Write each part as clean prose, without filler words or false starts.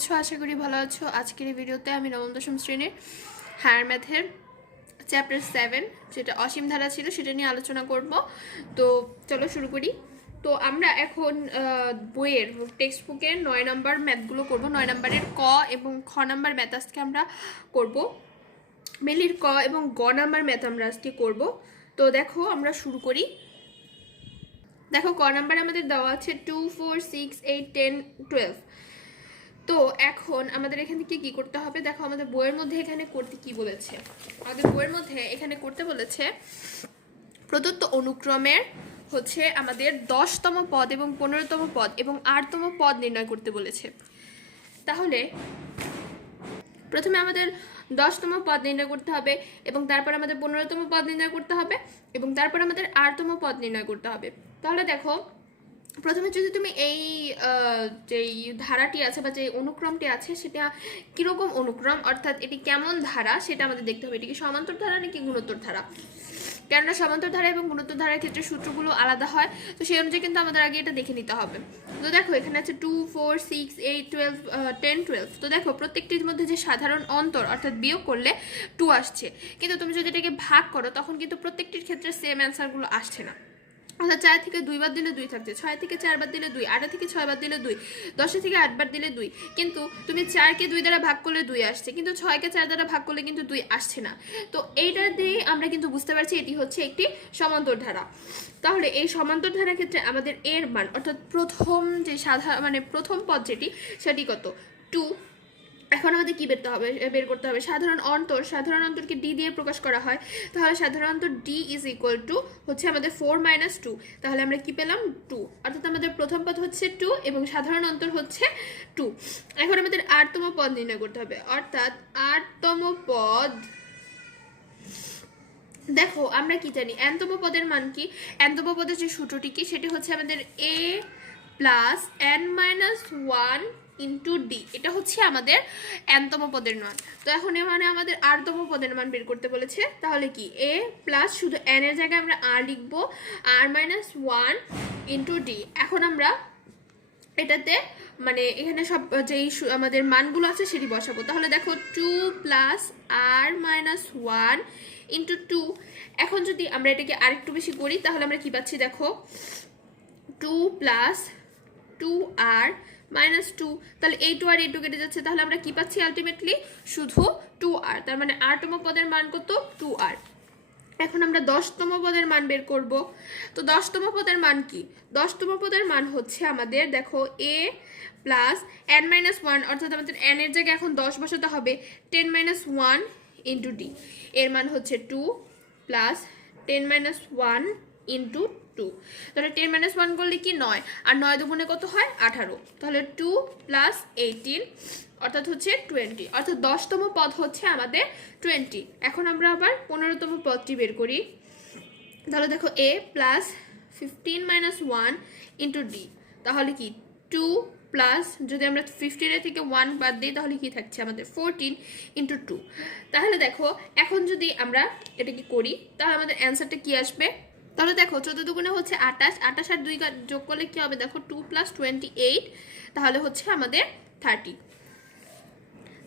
আছো? আশা করি ভালো আছো। আজকের এই ভিডিওতে আমি নবম দশম শ্রেণীর হায়ার ম্যাথের চ্যাপ্টার 7 যেটা অসীম ধারা ছিল সেটা নিয়ে আলোচনা করব। তো চলো শুরু করি। তো আমরা এখন বইয়ের টেক্সট বুকের 9 নম্বর ম্যাথগুলো করব। 9 নম্বরের ক এবং খ নাম্বার ম্যাথ আজকে আমরা করব। মেলির ক এবং গ নাম্বার ম্যাথ আমরা আজকে করব। তো দেখো আমরা শুরু করি। দেখো ক নাম্বার আমাদের দেওয়া আছে 2 4 6 8 10 12। তো এখন আমাদের এখান থেকে কি করতে হবে? দেখো আমাদের বইয়ের মধ্যে এখানে করতে কি বলেছে, আমাদের বইয়ের মধ্যে এখানে করতে বলেছে প্রদত্ত অনুক্রমের হচ্ছে আমাদের 10তম পদ এবং 15তম পদ এবং 8তম পদ নির্ণয় করতে বলেছে। তাহলে প্রথমে আমাদের 10তম পদ নির্ণয় করতে হবে এবং তারপর আমাদের 15তম পদ নির্ণয় করতে হবে এবং তারপর আমাদের 8তম পদ নির্ণয় করতে হবে। তাহলে দেখো প্রথমে যদি তুমি এই যেই ধারাটি আছে বা যে অনুক্রমটি আছে সেটা কীরকম অনুক্রম, অর্থাৎ এটি কেমন ধারা সেটা আমাদের দেখতে হবে। এটি কি সমান্তর ধারা নাকি গুণোত্তর ধারা? কেননা সমান্তর ধারা এবং গুণোত্তর ধারার ক্ষেত্রে সূত্রগুলো আলাদা হয়, তো সেই অনুযায়ী কিন্তু আমাদের আগে এটা দেখে নিতে হবে। তো দেখো এখানে আছে 2 4 6 8 12 10 12। তো দেখো প্রত্যেকটির মধ্যে যে সাধারণ অন্তর অর্থাৎ বিয়োগ করলে 2 আসছে, কিন্তু তুমি যদি এটাকে ভাগ করো তখন কিন্তু প্রত্যেকটির ক্ষেত্রে সেম অ্যান্সারগুলো আসছে না। অর্থাৎ 4 থেকে 2 বার দিলে 2 থাকছে, 6 থেকে 4 বার দিলে 2, 8 থেকে 6 বার দিলে 2, 10 থেকে 8 বার দিলে 2, কিন্তু তুমি 4কে 2 দ্বারা ভাগ করলে 2 আসছে, কিন্তু 6কে 4 দ্বারা ভাগ করলে কিন্তু 2 আসছে না। তো এইটা দিয়ে আমরা কিন্তু বুঝতে পারছি এটি হচ্ছে একটি সমান্তর ধারা। তাহলে এই সমান্তর ধারার ক্ষেত্রে আমাদের এর মান অর্থাৎ প্রথম যে প্রথম পদ যেটি সেটি কত? 2। এখন আমাদের কি বের করতে হবে সাধারণ অন্তর। সাধারণ অন্তরকে ডি দিয়ে প্রকাশ করা হয়, তাহলে সাধারণ অন্তর ডি ইজ ইকুয়াল টু হচ্ছে আমাদের 4 - 2। তাহলে আমরা কি পেলাম? 2। অর্থাৎ আমাদের প্রথম পদ হচ্ছে 2 এবং সাধারণ অন্তর হচ্ছে 2। এখন আমাদের 8তম পদ নির্ণয় করতে হবে, অর্থাৎ 8তম পদ। দেখো আমরা কি জানি nতম পদের মান কি? nতম পদের যে সূত্রটি কি সেটি হচ্ছে আমাদের a plus n minus 1 into D. এটা হচ্ছে আমাদের nতম পদের মান। তো এখন এখানে আমাদের rতম পদের মান বের করতে বলেছে, তাহলে কি a প্লাস শুধু n এর জায়গায় আমরা r লিখবো, r মাইনাস 1 ইন্টু ডি। এখন আমরা এটাতে মানে এখানে সব যেই আমাদের মানগুলো আছে সেটি বসাবো। তাহলে দেখো 2 প্লাস r মাইনাস 1 ইন্টু 2। এখন যদি আমরা এটাকে আরেকটু বেশি করি তাহলে আমরা কি পাচ্ছি? দেখো 2 প্লাস 2r মাইনাস 2। তাহলে এই 2 আর এই 2 কেটে যাচ্ছে, তাহলে আমরা কি পাচ্ছি আলটিমেটলি? শুধু 2r। তার মানে rতম পদের মান কত? 2r। এখন আমরা 10তম পদের মান বের করব। তো 10তম পদের মান কি? 10তম পদের মান হচ্ছে আমাদের দেখো a প্লাস n মাইনাস 1, অর্থাৎ আমাদের n এর জায়গায় এখন 10 বসাতে হবে, 10 মাইনাস 1 ইন্টু ডি। এর মান হচ্ছে 2 প্লাস 10 মাইনাস 1 ইন্টু 2। তাহলে 10 মাইনাস 1 করলে কি 9, আর 9 দুগুণে কত হয়? 18। তাহলে 2 প্লাস 18 অর্থাৎ হচ্ছে 20, অর্থাৎ 10তম পদ হচ্ছে আমাদের 20। এখন আমরা আবার 15তম পদটি বের করি। তাহলে দেখো a plus 15 minus 1 into D. তাহলে কি 2 প্লাস যদি আমরা 15 থেকে 1 বাদ দিই তাহলে কি থাকছে আমাদের 14 ইন্টু 2। তাহলে দেখো এখন যদি আমরা এটা কি করি তাহলে আমাদের অ্যান্সারটা কি আসবে? তাহলে দেখো 14 দুগুণে হচ্ছে 28, 28 আর 2 যোগ করলে কি হবে? দেখো 2 প্লাস 28, তাহলে হচ্ছে আমাদের 30।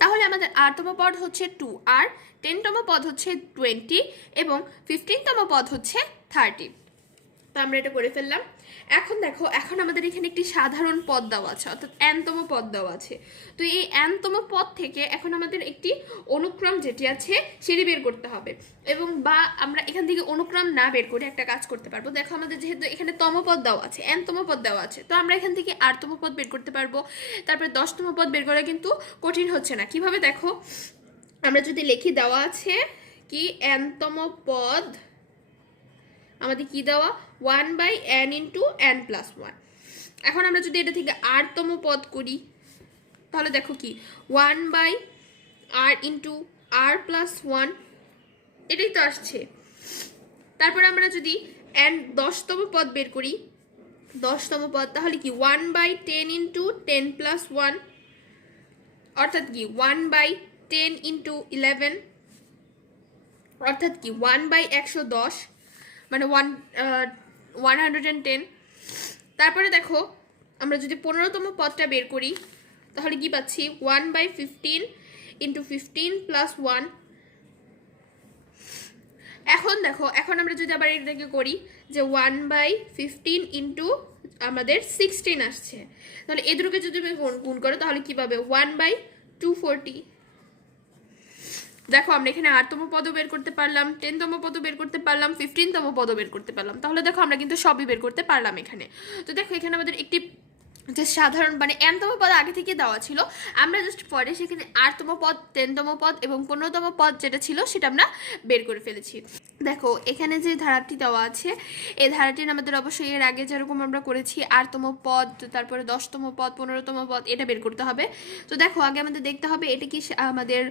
তাহলে আমাদের 8তম পদ হচ্ছে 2 আর 10তম পদ হচ্ছে 20 এবং 15তম পদ হচ্ছে 30। তো আমরা এটা করে ফেললাম। এখন দেখো এখন আমাদের এখানে একটি সাধারণ পদ দেওয়া আছে, অর্থাৎ nতম পদ দেওয়া আছে। তো এই nতম পদ থেকে এখন আমাদের একটি অনুক্রম যেটি আছে সেটি বের করতে হবে, এবং বা আমরা এখান থেকে অনুক্রম না বের করে একটা কাজ করতে পারবো। দেখো আমাদের যেহেতু এখানে তম পদ দেওয়া আছে, nতম পদ দেওয়া আছে, তো আমরা এখান থেকে 8তম পদ বের করতে পারবো। তারপরে 10তম পদ বের করা কিন্তু কঠিন হচ্ছে না। কিভাবে? দেখো আমরা যদি লিখি দেওয়া আছে কি nতম পদ আমাদের কি দেওয়া? 1/n into n plus 1। এখন আমরা যদি এটা থেকে rতম পদ করি তাহলে দেখো কি 1/r ইন্টু r প্লাস 1, এটাই তো আসছে। তারপরে আমরা যদি 10তম পদ বের করি, 10তম পদ, তাহলে কি 1/10 ইন্টু 10 প্লাস 1, অর্থাৎ কি 1/10 ইন্টু 11, অর্থাৎ কি 1/110 মানে 110। তারপরে দেখো আমরা যদি 15তম পদটা বের করি তাহলে কি পাচ্ছি 1/15 ইন্টু 15 প্লাস 1। এখন দেখো, এখন আমরা যদি আবার এটাকে করি যে 1/15 ইন্টু আমাদের 16 আসছে, তাহলে এই দুটোকে যদি তুমি গুণ করো তাহলে কি পাবে 1/240। দেখো আমরা এখানে 8তম পদও বের করতে পারলাম, 10তম পদও বের করতে পারলাম, 15তম পদও বের করতে পারলাম। তাহলে দেখো আমরা কিন্তু সবই বের করতে পারলাম এখানে। তো দেখো এখানে আমাদের একটি যে সাধারণ মানে nতম পদ আগে থেকে দেওয়া ছিল, আমরা জাস্ট পরে সেখানে 8তম পদ, 10তম পদ এবং 15তম পদ যেটা ছিল সেটা আমরা বের করে ফেলেছি। দেখো এখানে যে ধারাটি দেওয়া আছে, এই ধারাটির আমাদের অবশ্যই এর আগে যেরকম আমরা করেছি 8তম পদ, তারপরে 10তম পদ, 15তম পদ, এটা বের করতে হবে। তো দেখো আগে আমাদের দেখতে হবে এটা কি আমাদের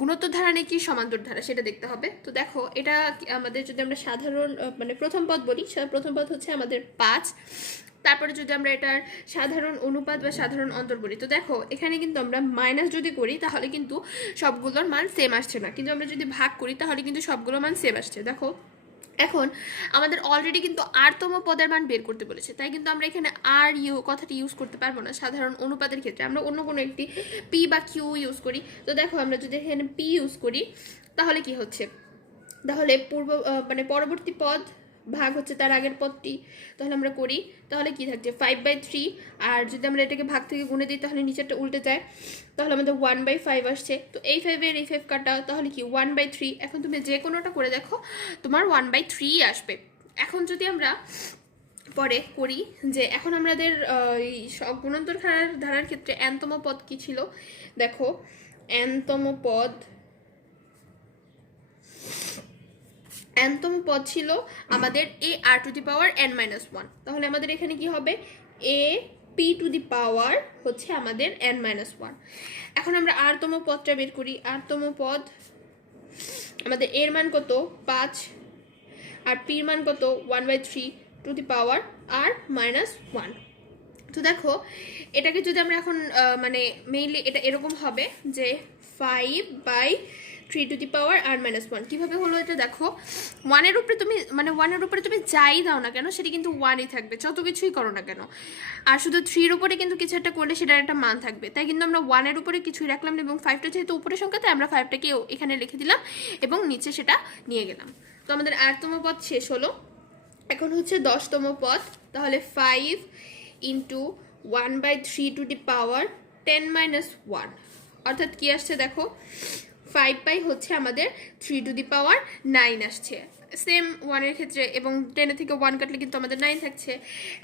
গুণোত্তর ধারা নাকি সমান্তর ধারা, সেটা দেখতে হবে। তো দেখো এটা আমাদের যদি আমরা সাধারণ মানে প্রথম পদ বলি, প্রথম পদ হচ্ছে আমাদের 5। তারপরে যদি আমরা এটার সাধারণ অনুপাত বা সাধারণ অন্তর বলি, তো দেখো এখানে কিন্তু আমরা মাইনাস যদি করি তাহলে কিন্তু সবগুলোর মান সেম আসছে না, কিন্তু আমরা যদি ভাগ করি তাহলে কিন্তু সবগুলোর মান সেম আসছে। দেখো এখন আমাদের অলরেডি কিন্তু 8তম পদের মান বের করতে বলেছে, তাই কিন্তু আমরা এখানে আর কথাটি ইউজ করতে পারবো না। সাধারণ অনুপাতের ক্ষেত্রে আমরা অন্য কোনো একটি পি বা কিউ ইউজ করি। তো দেখো আমরা যদি এখানে পি ইউজ করি তাহলে কি হচ্ছে, তাহলে মানে পরবর্তী পদ ভাগ হচ্ছে তার আগের পদটি, তাহলে আমরা করি তাহলে কি থাকছে 5/3। আর যদি আমরা এটাকে ভাগ থেকে গুণে দিই তাহলে নিচেরটা উল্টে যায়, তাহলে আমাদের 1/5 আসছে। তো এই 5-এর এই 5 কাটা, তাহলে কি 1/3। এখন তুমি যে কোনোটা করে দেখো তোমার 1/3 আসবে। এখন যদি আমরা পরে করি যে এখন আমাদের গুণোত্তর ধারার ক্ষেত্রে nতম পদ কি ছিল, দেখো nতম পদ ছিল আমাদের a r⁻n-1। তাহলে আমাদের এখানে কি হবে a p⁻ হচ্ছে আমাদের n-1। এখন আমরা rতম পদটা বের করি। rতম পদ আমাদের এর মান কত 5 আর p-র মান কত 1/3r-1। তো দেখো এটাকে যদি আমরা এখন মানে মেইনলি এটা এরকম হবে যে 5/3r-1। কিভাবে হলো এটা দেখো, 1-এর উপরে তুমি মানে 1-এর উপরে তুমি যাই দাও না কেন সেটা কিন্তু 1ই থাকবে, যত কিছুই করো না কেন। আর শুধু 3-র উপরে কিন্তু কিছু একটা করলে সেটার একটা মান থাকবে, তাই কিন্তু আমরা 1-এর উপরে কিছুই রাখলাম না, এবং 5টা যেহেতু উপরের সংখ্যা তাই আমরা 5টাকে এখানে লিখে দিলাম এবং নিচে সেটা নিয়ে গেলাম। তো আমাদের 8তম পদ শেষ হলো। এখন হচ্ছে 10তম পদ, তাহলে 5 ইন্টু 1/3 অর্থাৎ কি আসছে দেখো 5 হচ্ছে আমাদের 3⁹ আসছে, সেম 1-এর ক্ষেত্রে, এবং 10-এর থেকে 1 কাটলে কিন্তু আমাদের 9 থাকছে।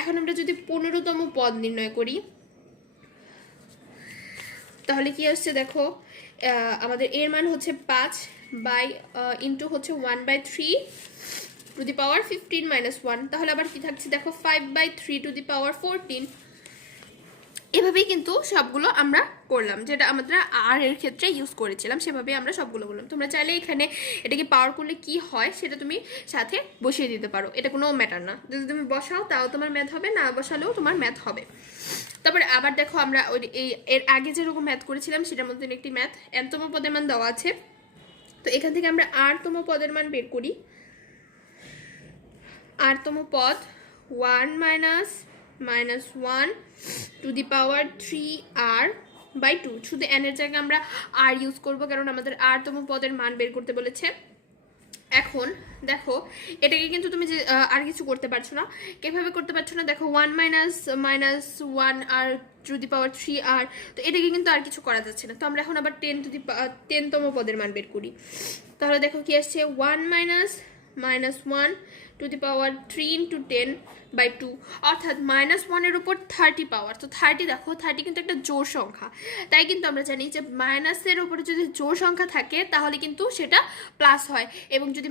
এখন আমরা যদি 15তম পদ নির্ণয় করি তাহলে কি আসছে দেখো, আমাদের এর মান হচ্ছে 5 ইন্টু হচ্ছে 1/3⁻15-1। তাহলে আবার কি থাকছে দেখো 5/3⁻14। এভাবেই কিন্তু সবগুলো আমরা করলাম, যেটা আমরা আর এর ক্ষেত্রে ইউজ করেছিলাম সেভাবেই আমরা সবগুলো করলাম। তোমরা চাইলে এখানে এটাকে পাওয়ার করলে কি হয় সেটা তুমি সাথে বসিয়ে দিতে পারো, এটা কোনো ম্যাটার না। যদি তুমি বসাও তাও তোমার ম্যাথ হবে, না বসালেও তোমার ম্যাথ হবে। তারপরে আবার দেখো আমরা এর আগে যেরকম ম্যাথ করেছিলাম সেটার মধ্যে একটি ম্যাথ, nতম পদের মান দেওয়া আছে। তো এখান থেকে আমরা rতম পদের মান বের করি। rতম পদ 1-1/3r/2। শুধু n এর জায়গায় আমরা r ইউজ করব কারণ আমাদের rতম পদের মান বের করতে বলেছে। এখন দেখো এটাকে কিন্তু তুমি যে আর কিছু করতে পারছো না। কিভাবে করতে পারছো না দেখো 1-1r⁻3r, তো এটাকে কিন্তু আর কিছু করা যাচ্ছে না। তো আমরা এখন আবার 10তম পদের মান বের করি। তাহলে দেখো কি আসছে 1-1/3×10/2, অর্থাৎ -1-এর উপর 30 পাওয়ার। তো 30 দেখো 30 কিন্তু একটা জোড় সংখ্যা, তাই কিন্তু আমরা জানি যে মাইনাসের উপরে যদি জোড় সংখ্যা থাকে তাহলে কিন্তু সেটা প্লাস হয়, এবং যদি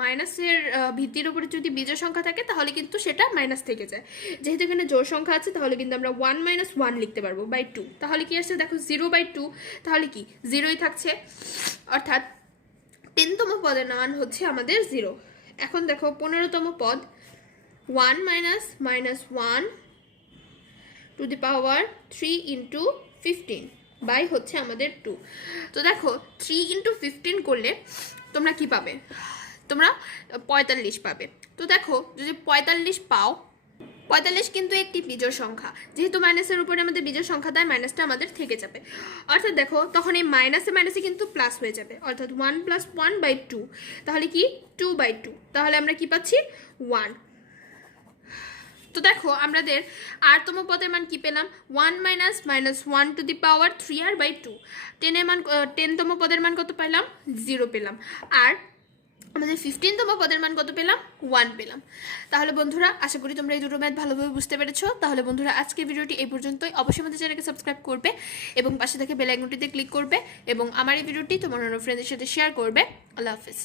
মাইনাসের ভিত্তির উপরে যদি বিজোড় সংখ্যা থাকে তাহলে কিন্তু সেটা মাইনাস থেকে যায়। যেহেতু এখানে জোড় সংখ্যা আছে তাহলে কিন্তু আমরা 1-1 লিখতে পারবো বাই 2। তাহলে কি আসছে দেখো 0/2, তাহলে কি 0ই থাকছে, অর্থাৎ 10তম পদের মান হচ্ছে আমাদের 0। এখন দেখো 15তম পদ 1-3×15 বাই হচ্ছে আমাদের 2। তো দেখো 3×15 করলে তোমরা কি পাবে, তোমরা 45 পাবে। তো দেখো যদি 45 পাও 45 কিন্তু একটি বিজোড় সংখ্যা, যেহেতু মাইনাসের উপরে আমাদের বিজোড় সংখ্যা দেয়, মাইনাসটা আমাদের থেকে যাবে। অর্থাৎ দেখো তখন এই মাইনাসে মাইনাসে কিন্তু প্লাস হয়ে যাবে, অর্থাৎ 1 + 1/2, তাহলে কি 2/2, তাহলে আমরা কি পাচ্ছি 1। তো দেখো আমাদের আরতম পদের মান কি পেলাম, 1 - -1 টু দি পাওয়ার 3r/2। 10তম পদের মান কত পেলাম, 0 পেলাম। আর আমাদের 15তম পদের মান কত পেলাম, 1 পেলাম। তাহলে বন্ধুরা আশা করি তোমরা এই দুটো ম্যাথ ভালোভাবে বুঝতে পেরেছো। তাহলে বন্ধুরা আজকের ভিডিওটি এই পর্যন্তই। অবশ্যই আমাদের চ্যানেলকে সাবস্ক্রাইব করবে এবং পাশে থেকে বেল আইকনটিতে ক্লিক করবে এবং আমার এই ভিডিওটি তোমার অন্য ফ্রেন্ডদের সাথে শেয়ার করবে। আল্লাহ হাফিজ।